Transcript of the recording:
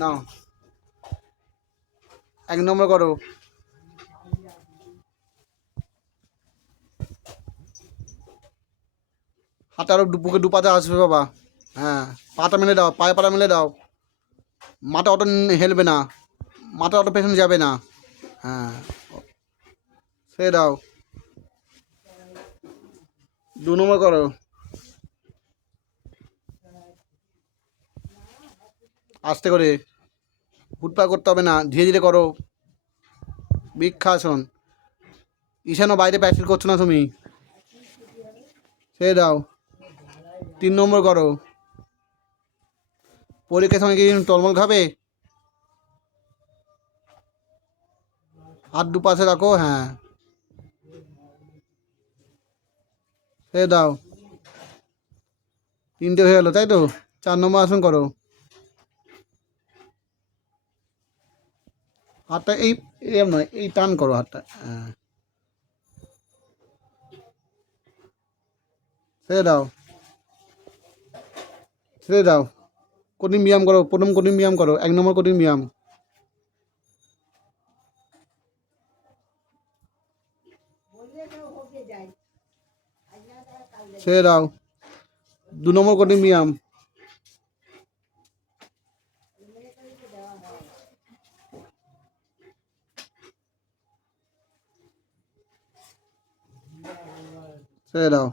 নাও 1 নম্বর করো। হাতে আরো বুকে ডুপাতে আসবে বাবা। হ্যাঁ, পাটা মেলে দাও, পায়ে পাটা মেলে দাও। মাথা অত হেলবে না, মাথা অত পেছনে যাবে না। হ্যাঁ, সে দাও। 2 নম্বর করো। আস্তে করে, হুটপা করতে হবে না, ধীরে ধীরে করো। বৃক্ষাসন। ঈশানো বাইরে প্র্যাকটিস করছো না তুমি, সে দাও। 3 নম্বর করো। পরীক্ষার সময় কি টলমল খাবে? হাত দুপাশে রাখো, হ্যাঁ, সে দাও। 3টে হয়ে গেলো, তাই তো? 4 নম্বর আসন করো। হাতটা এই এরম নয়, এই টান করো হাতটা, হ্যাঁ, ছেড়ে দাও, ছেড়ে দাও। কঠিন ব্যায়াম করো, প্রথম কঠিন ব্যায়াম করো, 1 নম্বর কঠিন ব্যায়াম। ছেড়ে দাও। 2 নম্বর কঠিন ব্যায়াম। ছেড়ে দাও।